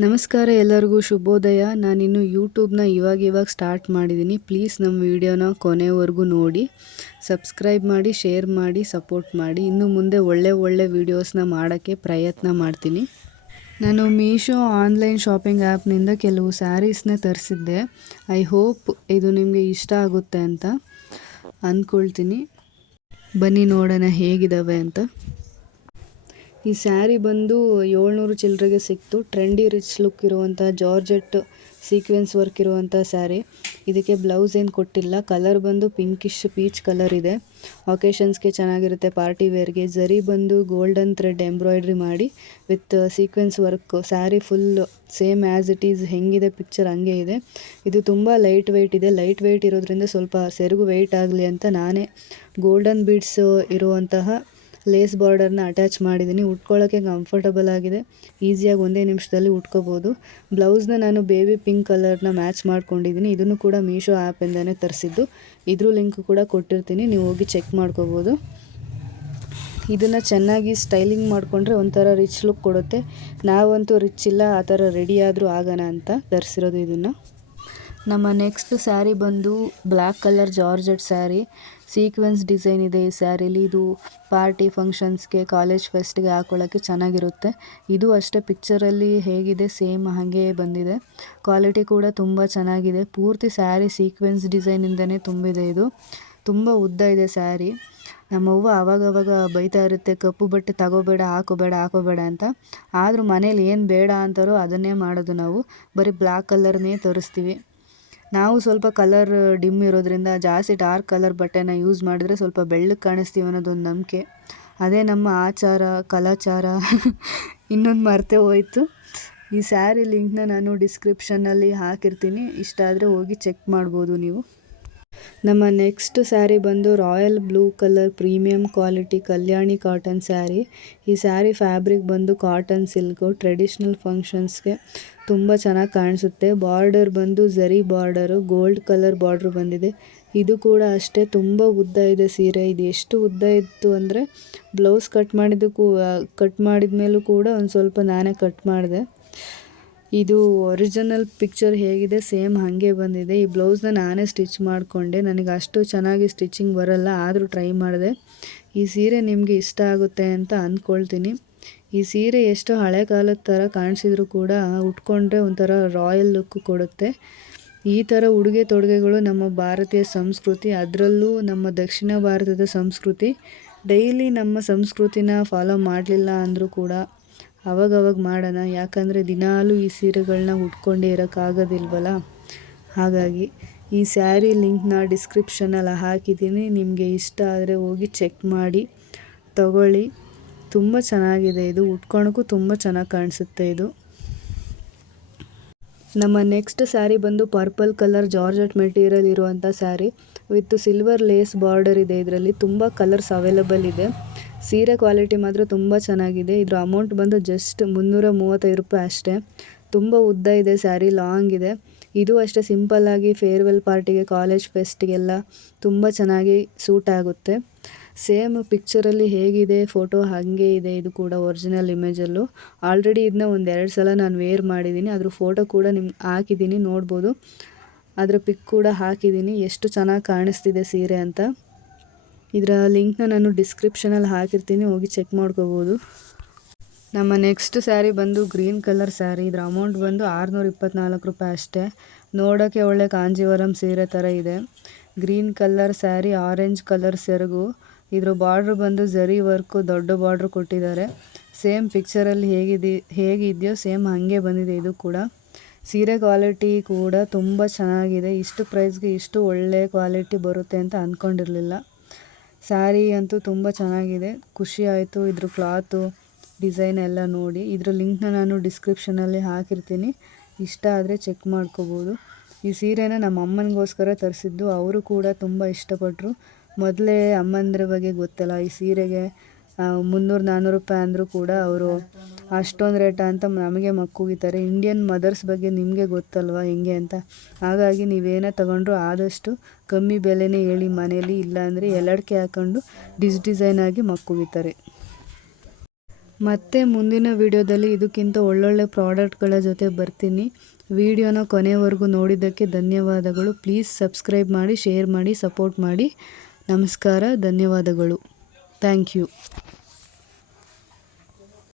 ನಮಸ್ಕಾರ ಎಲ್ಲರಿಗೂ ಶುಭೋದಯ. ನಾನಿನ್ನು ಯೂಟ್ಯೂಬ್ನ ಇವಾಗ ಸ್ಟಾರ್ಟ್ ಮಾಡಿದ್ದೀನಿ. ಪ್ಲೀಸ್ ನಮ್ಮ ವಿಡಿಯೋನ ಕೊನೆವರೆಗೂ ನೋಡಿ, ಸಬ್ಸ್ಕ್ರೈಬ್ ಮಾಡಿ, ಶೇರ್ ಮಾಡಿ, ಸಪೋರ್ಟ್ ಮಾಡಿ. ಇನ್ನು ಮುಂದೆ ಒಳ್ಳೆ ವೀಡಿಯೋಸ್ನ ಮಾಡೋಕ್ಕೆ ಪ್ರಯತ್ನ ಮಾಡ್ತೀನಿ. ನಾನು ಮೀಶೋ ಆನ್ಲೈನ್ ಶಾಪಿಂಗ್ ಆ್ಯಪ್ನಿಂದ ಕೆಲವು ಸ್ಯಾರೀಸ್ನ ತರಿಸಿದ್ದೆ. ಐ ಹೋಪ್ ಇದು ನಿಮಗೆ ಇಷ್ಟ ಆಗುತ್ತೆ ಅಂತ ಅಂದ್ಕೊಳ್ತೀನಿ. ಬನ್ನಿ ನೋಡೋಣ ಹೇಗಿದ್ದಾವೆ ಅಂತ. ಈ ಸ್ಯಾರಿ ಬಂದು 700 ಚಿಲ್ಲರೆಗೆ ಸಿಕ್ತು. ಟ್ರೆಂಡಿ ರಿಚ್ ಲುಕ್ ಇರುವಂಥ ಜಾರ್ಜೆಟ್ ಸೀಕ್ವೆನ್ಸ್ ವರ್ಕ್ ಇರುವಂಥ ಸ್ಯಾರಿ. ಇದಕ್ಕೆ ಬ್ಲೌಸ್ ಏನು ಕೊಟ್ಟಿಲ್ಲ. ಕಲರ್ ಬಂದು ಪಿಂಕಿಶ್ ಪೀಚ್ ಕಲರ್ ಇದೆ. ಒಕೇಶನ್ಸ್ಗೆ ಚೆನ್ನಾಗಿರುತ್ತೆ, ಪಾರ್ಟಿ ವೇರ್ಗೆ. ಜರಿ ಬಂದು ಗೋಲ್ಡನ್ ಥ್ರೆಡ್ ಎಂಬ್ರಾಯ್ಡ್ರಿ ಮಾಡಿ with sequence work. Sari full same as it is ಹೆಂಗಿದೆ ಪಿಕ್ಚರ್ ಹಂಗೆ ಇದೆ. ಇದು ತುಂಬ ಲೈಟ್ ವೆಯ್ಟ್ ಇದೆ. ಲೈಟ್ ವೆಯ್ಟ್ ಇರೋದ್ರಿಂದ ಸ್ವಲ್ಪ ಸೆರಗು ವೆಯ್ಟ್ ಆಗಲಿ ಅಂತ ನಾನೇ ಗೋಲ್ಡನ್ ಬೀಡ್ಸ್ ಇರುವಂತಹ ಲೇಸ್ ಬಾರ್ಡರ್ನ ಅಟ್ಯಾಚ್ ಮಾಡಿದ್ದೀನಿ. ಉಟ್ಕೊಳ್ಳೋಕ್ಕೆ ಕಂಫರ್ಟಬಲ್ ಆಗಿದೆ. ಈಸಿಯಾಗಿ ಒಂದೇ ನಿಮಿಷದಲ್ಲಿ ಉಟ್ಕೋಬೋದು. ಬ್ಲೌಸ್ನ ನಾನು ಬೇಬಿ ಪಿಂಕ್ ಕಲರ್ನ ಮ್ಯಾಚ್ ಮಾಡ್ಕೊಂಡಿದ್ದೀನಿ. ಇದನ್ನು ಕೂಡ ಮೀಶೋ ಆ್ಯಪಿಂದನೇ ತರಿಸಿದ್ದು. ಇದ್ರ ಲಿಂಕ್ ಕೂಡ ಕೊಟ್ಟಿರ್ತೀನಿ, ನೀವು ಹೋಗಿ ಚೆಕ್ ಮಾಡ್ಕೋಬೋದು. ಇದನ್ನು ಚೆನ್ನಾಗಿ ಸ್ಟೈಲಿಂಗ್ ಮಾಡಿಕೊಂಡ್ರೆ ಒಂಥರ ರಿಚ್ ಲುಕ್ ಕೊಡುತ್ತೆ. ನಾವಂತೂ ರಿಚ್ ಇಲ್ಲ, ಆ ಥರ ರೆಡಿ ಆದರೂ ಆಗೋಣ ಅಂತ ತರಿಸಿರೋದು ಇದನ್ನು. ನಮ್ಮ ನೆಕ್ಸ್ಟ್ ಸ್ಯಾರಿ ಬಂದು black colour georgette sari. Sequence design ಇದೆ ಈ ಸ್ಯಾರಿಲಿ. ಇದು ಪಾರ್ಟಿ ಫಂಕ್ಷನ್ಸ್ಗೆ, ಕಾಲೇಜ್ ಫೆಸ್ಟ್ಗೆ ಹಾಕೊಳ್ಳೋಕ್ಕೆ ಚೆನ್ನಾಗಿರುತ್ತೆ. ಇದು ಅಷ್ಟೇ ಪಿಕ್ಚರಲ್ಲಿ ಹೇಗಿದೆ ಸೇಮ್ ಹಾಗೆ ಬಂದಿದೆ. ಕ್ವಾಲಿಟಿ ಕೂಡ ತುಂಬ ಚೆನ್ನಾಗಿದೆ. ಪೂರ್ತಿ ಸ್ಯಾರಿ ಸೀಕ್ವೆನ್ಸ್ ಡಿಸೈನಿಂದನೇ ತುಂಬಿದೆ. ಇದು ತುಂಬ ಉದ್ದ ಇದೆ ಸ್ಯಾರಿ. ನಮ್ಮವ್ವ ಆವಾಗವಾಗ ಬೈತಾ ಇರುತ್ತೆ, ಕಪ್ಪು ಬಟ್ಟೆ ತಗೋಬೇಡ, ಹಾಕೋಬೇಡ ಅಂತ. ಆದರೂ ಮನೇಲಿ ಏನು ಬೇಡ ಅಂತಾರೋ ಅದನ್ನೇ ಮಾಡೋದು ನಾವು. ಬರೀ ಬ್ಲ್ಯಾಕ್ ಕಲರ್ನೇ ತರಿಸ್ತೀವಿ. ನಾವು ಸ್ವಲ್ಪ ಕಲರ್ ಡಿಮ್ ಇರೋದ್ರಿಂದ ಜಾಸ್ತಿ ಡಾರ್ಕ್ ಕಲರ್ ಬಟ್ಟೆನ ಯೂಸ್ ಮಾಡಿದ್ರೆ ಸ್ವಲ್ಪ ಬೆಳ್ಳಗೆ ಕಾಣಿಸ್ತೀವಿ ಅನ್ನೋದೊಂದು ನಂಬಿಕೆ. ಅದೇ ನಮ್ಮ ಆಚಾರ ಕಲಾಚಾರ. ಇನ್ನೊಂದು ಮರೆತೇ ಹೋಯಿತು. ಈ ಸ್ಯಾರಿ ಲಿಂಕ್ನ ನಾನು ಡಿಸ್ಕ್ರಿಪ್ಷನ್ನಲ್ಲಿ ಹಾಕಿರ್ತೀನಿ, ಇಷ್ಟ ಆದರೆ ಹೋಗಿ ಚೆಕ್ ಮಾಡ್ಬೋದು ನೀವು. ನಮ್ಮ ನೆಕ್ಸ್ಟ್ ಸ್ಯಾರಿ ಬಂದು royal blue colour premium quality Kalyani cotton sari. ಈ ಸ್ಯಾರಿ ಫ್ಯಾಬ್ರಿಕ್ ಬಂದು ಕಾಟನ್ ಸಿಲ್ಕು. ಟ್ರೆಡಿಷ್ನಲ್ ಫಂಕ್ಷನ್ಸ್ಗೆ ತುಂಬ ಚೆನ್ನಾಗಿ ಕಾಣಿಸುತ್ತೆ. ಬಾರ್ಡರ್ ಬಂದು ಜರಿ ಬಾರ್ಡರು, ಗೋಲ್ಡ್ ಕಲರ್ ಬಾರ್ಡ್ರ್ ಬಂದಿದೆ. ಇದು ಕೂಡ ಅಷ್ಟೇ ತುಂಬ ಉದ್ದ ಇದೆ ಸೀರೆ. ಇದು ಎಷ್ಟು ಉದ್ದ ಇತ್ತು ಅಂದರೆ ಬ್ಲೌಸ್ ಕಟ್ ಮಾಡಿದ ಮೇಲೂ ಕೂಡ ಒಂದು ಸ್ವಲ್ಪ ನಾನೇ ಕಟ್ ಮಾಡಿದೆ. ಇದು ಒರಿಜಿನಲ್ ಪಿಕ್ಚರ್ ಹೇಗಿದೆ ಸೇಮ್ ಹಾಗೆ ಬಂದಿದೆ. ಈ ಬ್ಲೌಸ್ನ ನಾನೇ ಸ್ಟಿಚ್ ಮಾಡಿಕೊಂಡೆ. ನನಗೆ ಅಷ್ಟು ಚೆನ್ನಾಗಿ ಸ್ಟಿಚಿಂಗ್ ಬರಲ್ಲ, ಆದರೂ ಟ್ರೈ ಮಾಡಿದೆ. ಈ ಸೀರೆ ನಿಮಗೆ ಇಷ್ಟ ಆಗುತ್ತೆ ಅಂತ ಅಂದ್ಕೊಳ್ತೀನಿ. ಈ ಸೀರೆ ಎಷ್ಟು ಹಳೆ ಕಾಲದ ಥರ ಕಾಣಿಸಿದ್ರು ಕೂಡ ಉಟ್ಕೊಂಡ್ರೆ ಒಂಥರ ರಾಯಲ್ ಲುಕ್ ಕೊಡುತ್ತೆ. ಈ ಥರ ಉಡುಗೆ ತೊಡುಗೆಗಳು ನಮ್ಮ ಭಾರತೀಯ ಸಂಸ್ಕೃತಿ, ಅದರಲ್ಲೂ ನಮ್ಮ ದಕ್ಷಿಣ ಭಾರತದ ಸಂಸ್ಕೃತಿ. ಡೈಲಿ ನಮ್ಮ ಸಂಸ್ಕೃತಿನ ಫಾಲೋ ಮಾಡಲಿಲ್ಲ ಅಂದರೂ ಕೂಡ ಅವಾಗವಾಗ ಮಾಡೋಣ. ಯಾಕಂದರೆ ದಿನಾಲೂ ಈ ಸೀರೆಗಳನ್ನ ಉಟ್ಕೊಂಡೇ ಇರೋಕ್ಕಾಗೋದಿಲ್ವಲ್ಲ. ಹಾಗಾಗಿ ಈ ಸ್ಯಾರಿ ಲಿಂಕ್ನ ಡಿಸ್ಕ್ರಿಪ್ಷನಲ್ಲಿ ಹಾಕಿದ್ದೀನಿ. ನಿಮಗೆ ಇಷ್ಟ ಆದರೆ ಹೋಗಿ ಚೆಕ್ ಮಾಡಿ ತಗೊಳ್ಳಿ. ತುಂಬ ಚೆನ್ನಾಗಿದೆ. ಇದು ಉಟ್ಕೊಳಕ್ಕೂ ತುಂಬ ಚೆನ್ನಾಗಿ ಕಾಣಿಸುತ್ತೆ. ಇದು ನಮ್ಮ ನೆಕ್ಸ್ಟ್ ಸ್ಯಾರಿ ಬಂದು ಪರ್ಪಲ್ ಕಲರ್ ಜಾರ್ಜೆಟ್ ಮೆಟೀರಿಯಲ್ ಇರುವಂಥ sari with silver lace border ಇದೆ. ಇದರಲ್ಲಿ ತುಂಬ ಕಲರ್ಸ್ ಅವೈಲಬಲ್ ಇದೆ. ಸೀರೆ ಕ್ವಾಲಿಟಿ ಮಾತ್ರ ತುಂಬ ಚೆನ್ನಾಗಿದೆ. ಇದ್ರ ಅಮೌಂಟ್ ಬಂದು ಜಸ್ಟ್ 335 ರೂಪಾಯಿ ಅಷ್ಟೇ. ತುಂಬ ಉದ್ದ ಇದೆ ಸ್ಯಾರಿ, ಲಾಂಗ್ ಇದೆ. ಇದು ಅಷ್ಟೇ ಸಿಂಪಲ್ಲಾಗಿ ಫೇರ್ವೆಲ್ ಪಾರ್ಟಿಗೆ, ಕಾಲೇಜ್ ಫೆಸ್ಟ್ಗೆಲ್ಲ ತುಂಬ ಚೆನ್ನಾಗಿ ಸೂಟ್ ಆಗುತ್ತೆ. ಸೇಮ್ ಪಿಕ್ಚರಲ್ಲಿ ಹೇಗಿದೆ ಫೋಟೋ ಹಾಗೆ ಇದೆ. ಇದು ಕೂಡ ಒರಿಜಿನಲ್ ಇಮೇಜಲ್ಲೂ. ಆಲ್ರೆಡಿ ಇದನ್ನ 1-2 ಸಲ ನಾನು ವೇರ್ ಮಾಡಿದ್ದೀನಿ. ಅದ್ರ ಫೋಟೋ ಕೂಡ ನಿಮ್ಗೆ ಹಾಕಿದ್ದೀನಿ, ನೋಡ್ಬೋದು. ಅದರ ಪಿಕ್ ಕೂಡ ಹಾಕಿದ್ದೀನಿ, ಎಷ್ಟು ಚೆನ್ನಾಗಿ ಕಾಣಿಸ್ತಿದೆ ಸೀರೆ ಅಂತ. ಇದರ ಲಿಂಕ್ನ ನಾನು ಡಿಸ್ಕ್ರಿಪ್ಷನಲ್ಲಿ ಹಾಕಿರ್ತೀನಿ, ಹೋಗಿ ಚೆಕ್ ಮಾಡ್ಕೋಬೋದು. ನಮ್ಮ ನೆಕ್ಸ್ಟ್ ಸ್ಯಾರಿ ಬಂದು ಗ್ರೀನ್ ಕಲರ್ ಸ್ಯಾರಿ. ಇದರ ಅಮೌಂಟ್ ಬಂದು 624 ರೂಪಾಯಿ ಅಷ್ಟೇ. ನೋಡೋಕ್ಕೆ ಒಳ್ಳೆ ಕಾಂಜೀವರಂ ಸೀರೆ ಥರ ಇದೆ. Green colour sari, orange colour ಸೆರಗು. ಇದರ ಬಾರ್ಡ್ರ್ ಬಂದು ಜರಿ ವರ್ಕು, ದೊಡ್ಡ ಬಾರ್ಡ್ರ್ ಕೊಟ್ಟಿದ್ದಾರೆ. ಸೇಮ್ ಪಿಕ್ಚರಲ್ಲಿ ಹೇಗಿದೆಯೋ ಸೇಮ್ ಹಾಗೆ ಬಂದಿದೆ ಇದು ಕೂಡ. ಸೀರೆ ಕ್ವಾಲಿಟಿ ಕೂಡ ತುಂಬ ಚೆನ್ನಾಗಿದೆ. ಇಷ್ಟು ಪ್ರೈಸ್ಗೆ ಇಷ್ಟು ಒಳ್ಳೆ ಕ್ವಾಲಿಟಿ ಬರುತ್ತೆ ಅಂತ ಅಂದ್ಕೊಂಡಿರಲಿಲ್ಲ. ಸ್ಯಾರಿ ಅಂತೂ ತುಂಬ ಚೆನ್ನಾಗಿದೆ, ಖುಷಿ ಆಯಿತು. ಇದ್ರ ಕ್ಲಾತು ಡಿಸೈನ್ ಎಲ್ಲ ನೋಡಿ. ಇದರ ಲಿಂಕ್ನ ನಾನು ಡಿಸ್ಕ್ರಿಪ್ಷನಲ್ಲಿ ಹಾಕಿರ್ತೀನಿ, ಇಷ್ಟ ಆದರೆ ಚೆಕ್ ಮಾಡ್ಕೋಬೋದು. ಈ ಸೀರೆನ ನಮ್ಮ ಅಮ್ಮನಿಗೋಸ್ಕರ ತರಿಸಿದ್ದು. ಅವರು ಕೂಡ ತುಂಬ ಇಷ್ಟಪಟ್ಟರು. ಮೊದಲೇ ಅಮ್ಮಂದ್ರ ಬಗ್ಗೆ ಗೊತ್ತಲ್ಲ, ಈ ಸೀರೆಗೆ 300-400 ರೂಪಾಯಿ ಅಂದರೂ ಕೂಡ ಅವರು ಅಷ್ಟೊಂದು ರೇಟ ಅಂತ ನಮಗೆ ಮಕ್ಕುಗಿತಾರೆ. ಇಂಡಿಯನ್ ಮದರ್ಸ್ ಬಗ್ಗೆ ನಿಮಗೆ ಗೊತ್ತಲ್ವ ಹೆಂಗೆ ಅಂತ. ಹಾಗಾಗಿ ನೀವೇನೇ ತಗೊಂಡ್ರು ಆದಷ್ಟು ಕಮ್ಮಿ ಬೆಲೆನೇ ಹೇಳಿ ಮನೇಲಿ, ಇಲ್ಲಾಂದರೆ ಎಲ್ಲಡಿಕೆ ಹಾಕ್ಕೊಂಡು ಡಿಸೈನ್ ಆಗಿ ಮಕ್ಕುಗಿತಾರೆ. ಮತ್ತೆ ಮುಂದಿನ ವಿಡಿಯೋದಲ್ಲಿ ಇದಕ್ಕಿಂತ ಒಳ್ಳೊಳ್ಳೆ ಪ್ರಾಡಕ್ಟ್ಗಳ ಜೊತೆ ಬರ್ತೀನಿ. ವಿಡಿಯೋನ ಕೊನೆವರೆಗೂ ನೋಡಿದ್ದಕ್ಕೆ ಧನ್ಯವಾದಗಳು. ಪ್ಲೀಸ್ ಸಬ್ಸ್ಕ್ರೈಬ್ ಮಾಡಿ, ಶೇರ್ ಮಾಡಿ, ಸಪೋರ್ಟ್ ಮಾಡಿ. ನಮಸ್ಕಾರ, ಧನ್ಯವಾದಗಳು. Thank you.